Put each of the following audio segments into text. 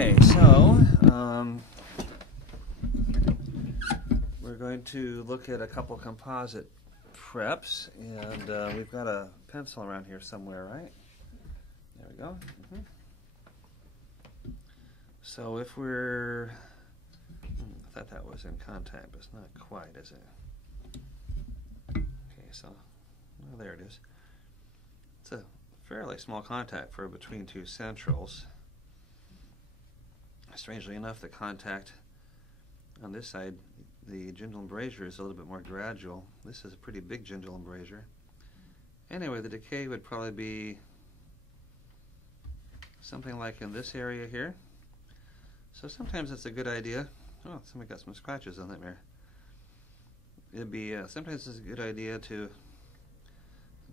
Okay, so we're going to look at a couple composite preps, and we've got a pencil around here somewhere, right? There we go. So if we're, I thought that was in contact, but it's not quite, is it? Okay, so, well, there it is. It's a fairly small contact for between two centrals. Strangely enough, the contact on this side, the gingival embrasure, is a little bit more gradual. This is a pretty big gingival embrasure. Anyway, the decay would probably be something like in this area here. So sometimes it's a good idea. Oh, somebody got some scratches on that mirror. It'd be sometimes it's a good idea to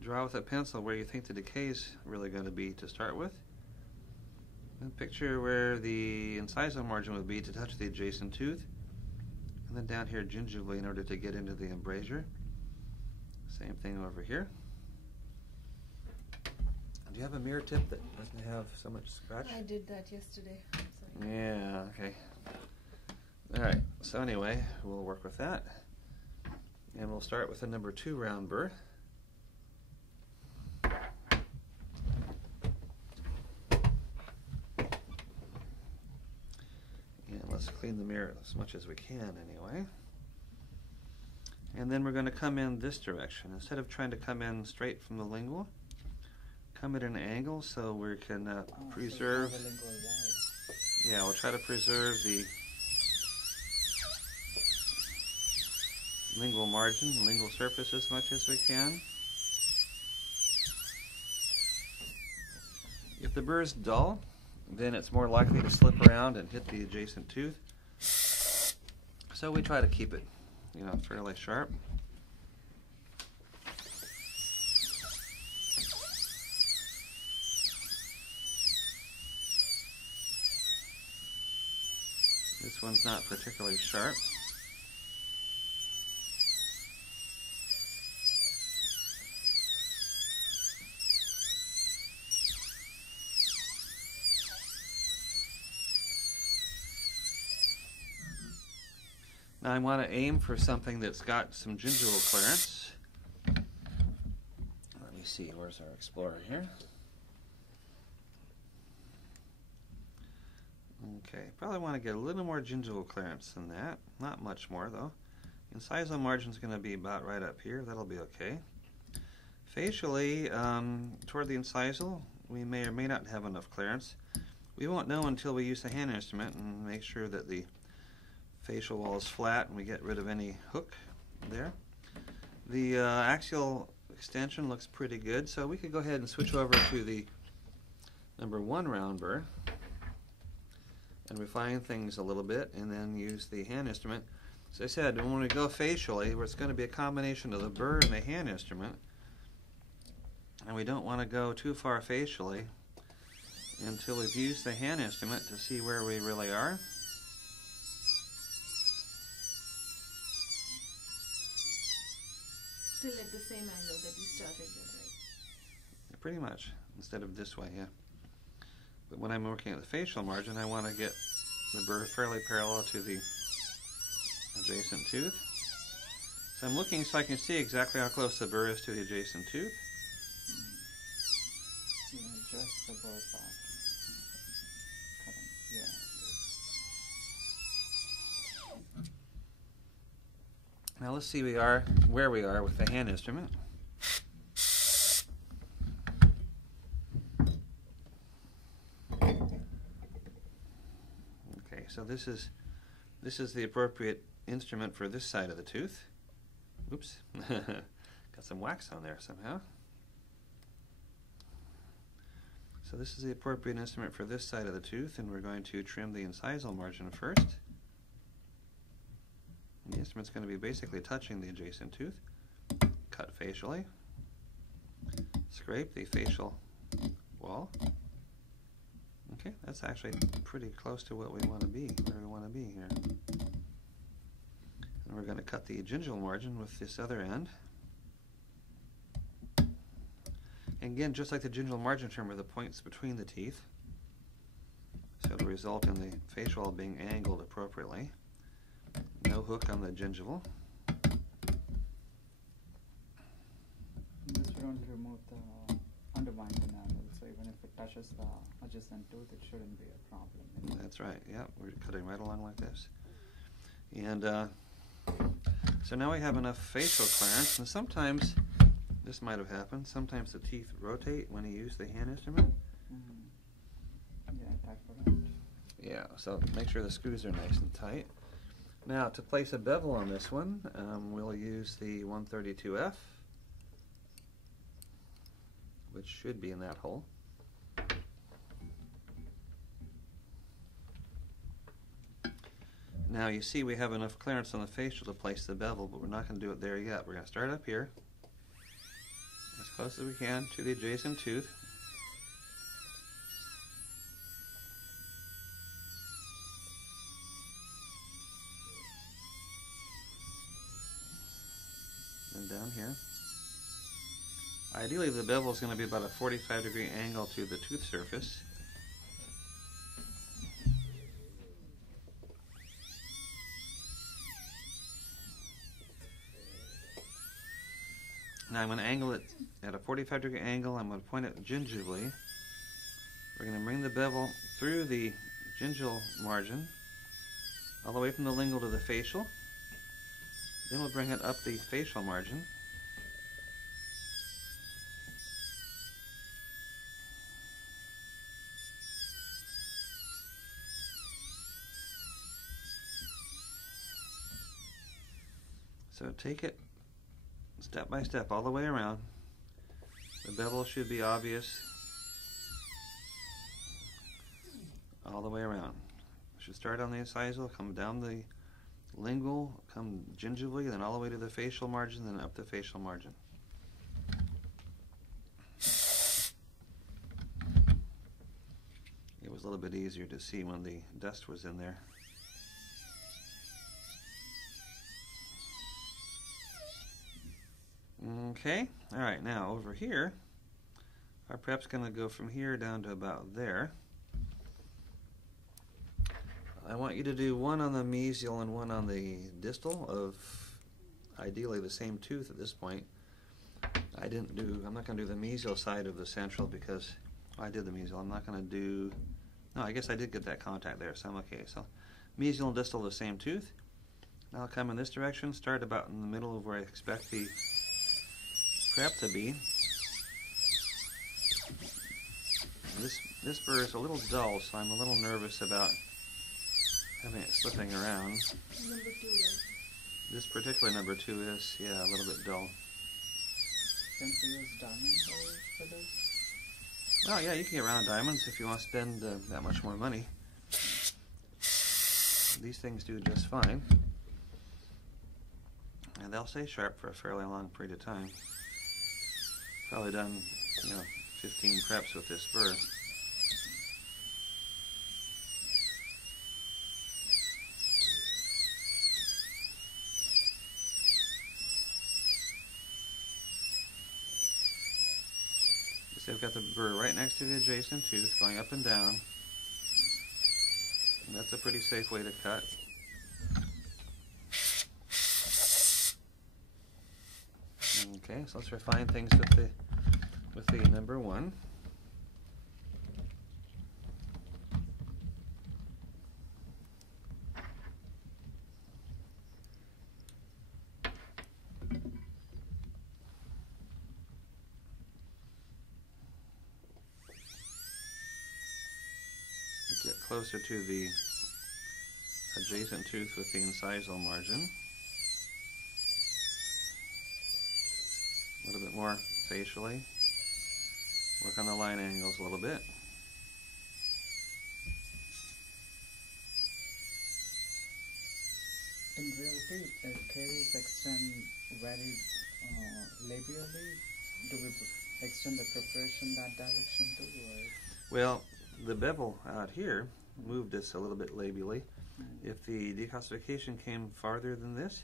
draw with a pencil where you think the decay is really going to be to start with. And picture where the incisal margin would be to touch the adjacent tooth, and then down here gingivally in order to get into the embrasure. Same thing over here. Do you have a mirror tip that doesn't have so much scratch? I did that yesterday. Sorry. Yeah, okay. Alright, so anyway, we'll work with that. And we'll start with the number 2 round burr. Let's clean the mirror as much as we can anyway. And then we're going to come in this direction. Instead of trying to come in straight from the lingual, come at an angle so we can preserve. Yeah, we'll try to preserve the lingual margin, lingual surface as much as we can. If the burr is dull, then it's more likely to slip around and hit the adjacent tooth. So we try to keep it, fairly sharp. This one's not particularly sharp. Now I want to aim for something that's got some gingival clearance. Let me see, where's our explorer here? Okay, probably want to get a little more gingival clearance than that. Not much more though. Incisal margin is going to be about right up here. That'll be okay. Facially, toward the incisal, we may or may not have enough clearance. We won't know until we use the hand instrument and make sure that the facial wall is flat and we get rid of any hook there. The axial extension looks pretty good, so we could go ahead and switch over to the number 1 round burr and refine things a little bit and then use the hand instrument. As I said, when we go facially, it's going to be a combination of the burr and the hand instrument, and we don't want to go too far facially until we've used the hand instrument to see where we really are. Still at the same angle that you started with, right? Pretty much, instead of this way, yeah. But when I'm working at the facial margin, I want to get the burr fairly parallel to the adjacent tooth. So I'm looking so I can see exactly how close the burr is to the adjacent tooth. Just the burr back. Yeah. Now let's see where we are with the hand instrument. Okay, so this is the appropriate instrument for this side of the tooth. Oops, got some wax on there somehow. So this is the appropriate instrument for this side of the tooth, and we're going to trim the incisal margin first. The instrument's going to be basically touching the adjacent tooth. Cut facially. Scrape the facial wall. Okay, that's actually pretty close to what we want to be, where we want to be here. And we're going to cut the gingival margin with this other end. And again, just like the gingival margin trimmer, the points between the teeth. So it'll result in the facial being angled appropriately. No hook on the gingival. This should only remove the undermined enamel, so even if it touches the adjacent tooth, it shouldn't be a problem. That's right, yeah, we're cutting right along like this. And so now we have enough facial clearance, and sometimes, this might have happened, sometimes the teeth rotate when you use the hand instrument. Mm-hmm. Yeah, tight for that. Yeah, so make sure the screws are nice and tight. Now, to place a bevel on this one, we'll use the 132F, which should be in that hole. Now you see we have enough clearance on the facial to place the bevel, but we're not going to do it there yet. We're going to start up here, as close as we can to the adjacent tooth. And down here. Ideally the bevel is going to be about a 45-degree angle to the tooth surface. Now I'm going to angle it at a 45-degree angle. I'm going to point it gingivally. We're going to bring the bevel through the gingival margin, all the way from the lingual to the facial. Then we'll bring it up the facial margin. So take it step by step all the way around. The bevel should be obvious all the way around. Should start on the incisal, come down the lingual, come gingivally, then all the way to the facial margin, then up the facial margin. It was a little bit easier to see when the dust was in there. Okay, alright, now over here, our prep's going to go from here down to about there. I want you to do one on the mesial and one on the distal of ideally the same tooth at this point. I'm not going to do the mesial side of the central because I did the mesial. I'm not going to do, no, I guess I did get that contact there, so I'm okay. So mesial and distal the same tooth. Now I'll come in this direction, start about in the middle of where I expect the prep to be. This burr is a little dull, so I'm a little nervous about having it slipping around. Number 2 is. This particular number 2 is, yeah, a little bit dull. Can we use diamond holes for this? Oh yeah, you can get round diamonds if you want to spend that much more money. These things do just fine. And they'll stay sharp for a fairly long period of time. Probably done, 15 preps with this burr. So I've got the burr right next to the adjacent tooth, going up and down. And that's a pretty safe way to cut. Okay, so let's refine things with the number 1. Get closer to the adjacent tooth with the incisal margin. A little bit more facially. Work on the line angles a little bit. In reality, caries extend very labially. Do we extend the preparation that direction too? Or? Well, the bevel out here moved this a little bit labially. If the decalcification came farther than this,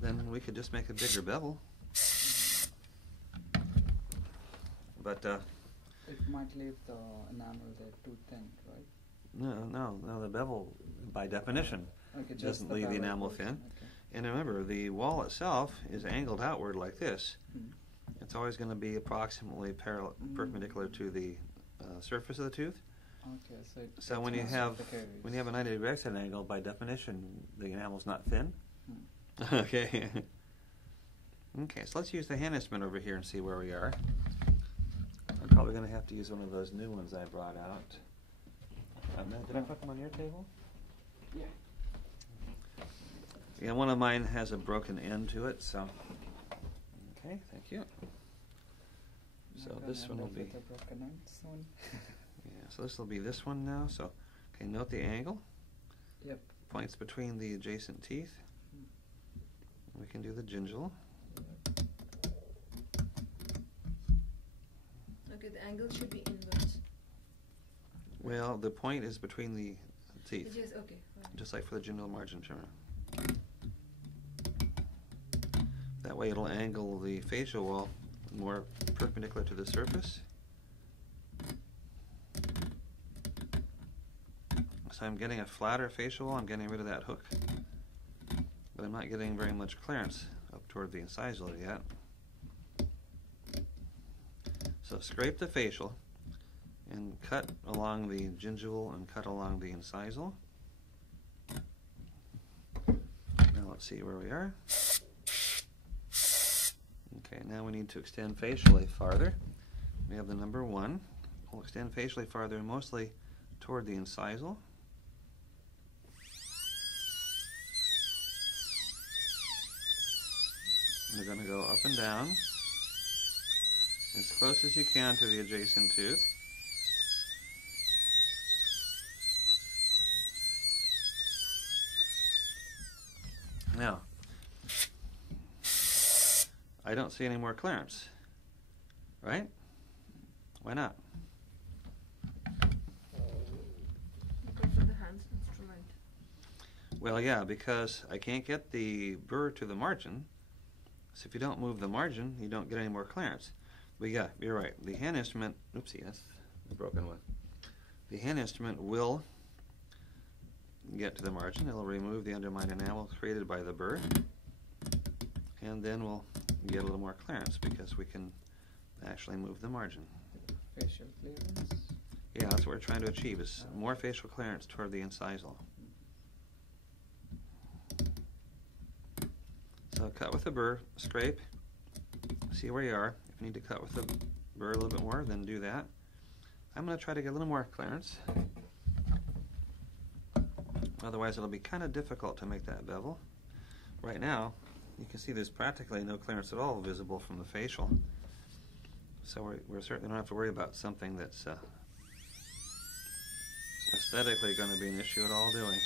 then we could just make a bigger bevel. But it might leave the enamel there too thin, right? No. The bevel, by definition, Okay, just doesn't the leave the bevel enamel portion. fin. Okay. And remember, the wall itself is angled outward like this. Hmm. It's always going to be approximately perpendicular to the surface of the tooth. Okay, so So it's when you most have of the caries. when you have a 90-degree exit angle, by definition, the enamel's not thin. Hmm. Okay. Okay, so let's use the hand instrument over here and see where we are. I'm probably going to have to use one of those new ones I brought out. Did I put them on your table? Yeah. Yeah, one of mine has a broken end to it, so. Okay, thank you. So I'm this gonna one will end be. up with the broken end soon. Yeah, so this will be this one now. So, okay, note the angle. Yep. Points between the adjacent teeth. We can do the gingival. Okay, the angle should be inwards. Well, the point is between the teeth, Yes, okay. Fine. just like for the gingival margin trimmer. That way it'll angle the facial wall more perpendicular to the surface. So I'm getting a flatter facial wall, I'm getting rid of that hook. But I'm not getting very much clearance up toward the incisal yet. So scrape the facial and cut along the gingival and cut along the incisal. Now let's see where we are. Okay, now we need to extend facially farther. We have the number 1. We'll extend facially farther, mostly toward the incisal. You're going to go up and down as close as you can to the adjacent tooth. Now, I don't see any more clearance, right? Why not? Because of the hands instrument. Well, yeah, because I can't get the burr to the margin. So if you don't move the margin, you don't get any more clearance. But yeah, you're right. The hand instrument, oopsie, that's the broken one. The hand instrument will get to the margin. It'll remove the undermined enamel created by the burr. And then we'll get a little more clearance because we can actually move the margin. Facial clearance. Yeah, that's what we're trying to achieve, is more facial clearance toward the incisal. So cut with the burr, scrape, see where you are. If you need to cut with the burr a little bit more, then do that. I'm going to try to get a little more clearance. Otherwise it'll be kind of difficult to make that bevel. Right now, you can see there's practically no clearance at all visible from the facial. So we're certainly don't have to worry about something that's aesthetically going to be an issue at all, do we?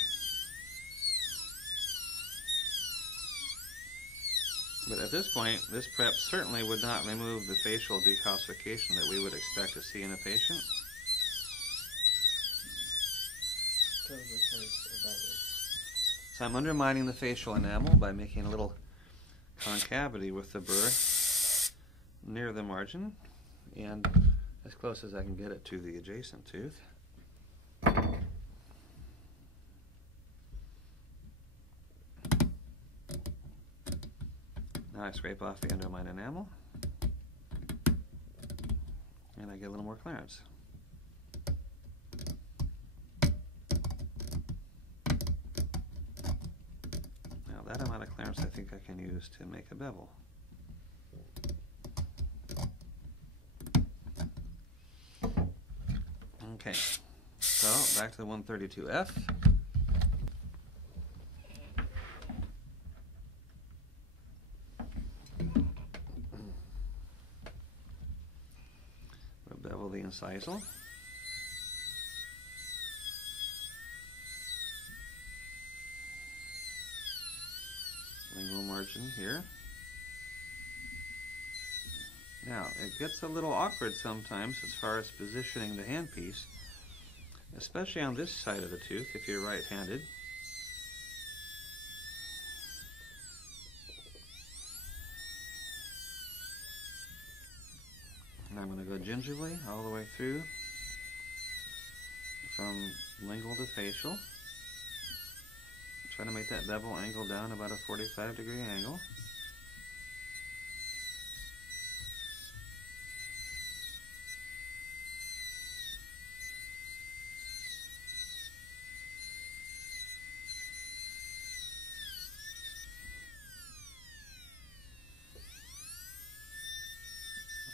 But at this point, this prep certainly would not remove the facial decalcification that we would expect to see in a patient. Still requires a bevel. So I'm undermining the facial enamel by making a little concavity with the burr near the margin and as close as I can get it to the adjacent tooth. Now I scrape off the undermined enamel and I get a little more clearance. Now that amount of clearance I think I can use to make a bevel. Okay, so back to the 132F. We'll bevel the incisal. Lingual margin here. Now, it gets a little awkward sometimes as far as positioning the handpiece, especially on this side of the tooth if you're right-handed. And I'm going to go gingivally all the way through from lingual to facial. Try to make that bevel angle down about a 45-degree angle.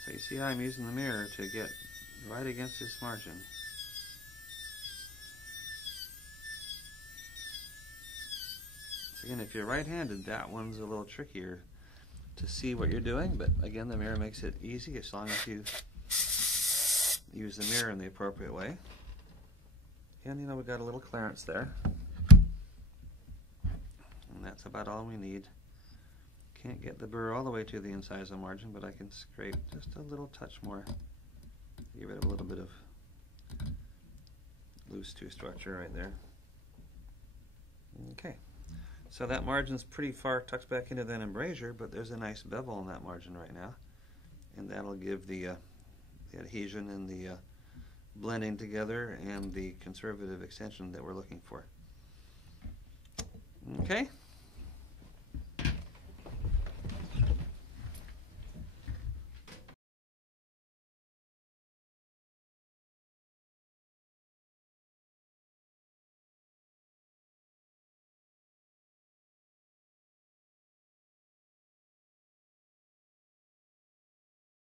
So you see how I'm using the mirror to get right against this margin. So again, if you're right-handed, that one's a little trickier to see what you're doing, but again, the mirror makes it easy as long as you use the mirror in the appropriate way. And you know, we've got a little clearance there. And that's about all we need. Can't get the burr all the way to the incisal margin, but I can scrape just a little touch more. Give it a little bit of loose tooth structure right there. Okay, so that margin's pretty far tucked back into that embrasure, but there's a nice bevel in that margin right now, and that'll give the adhesion and the blending together and the conservative extension that we're looking for. Okay.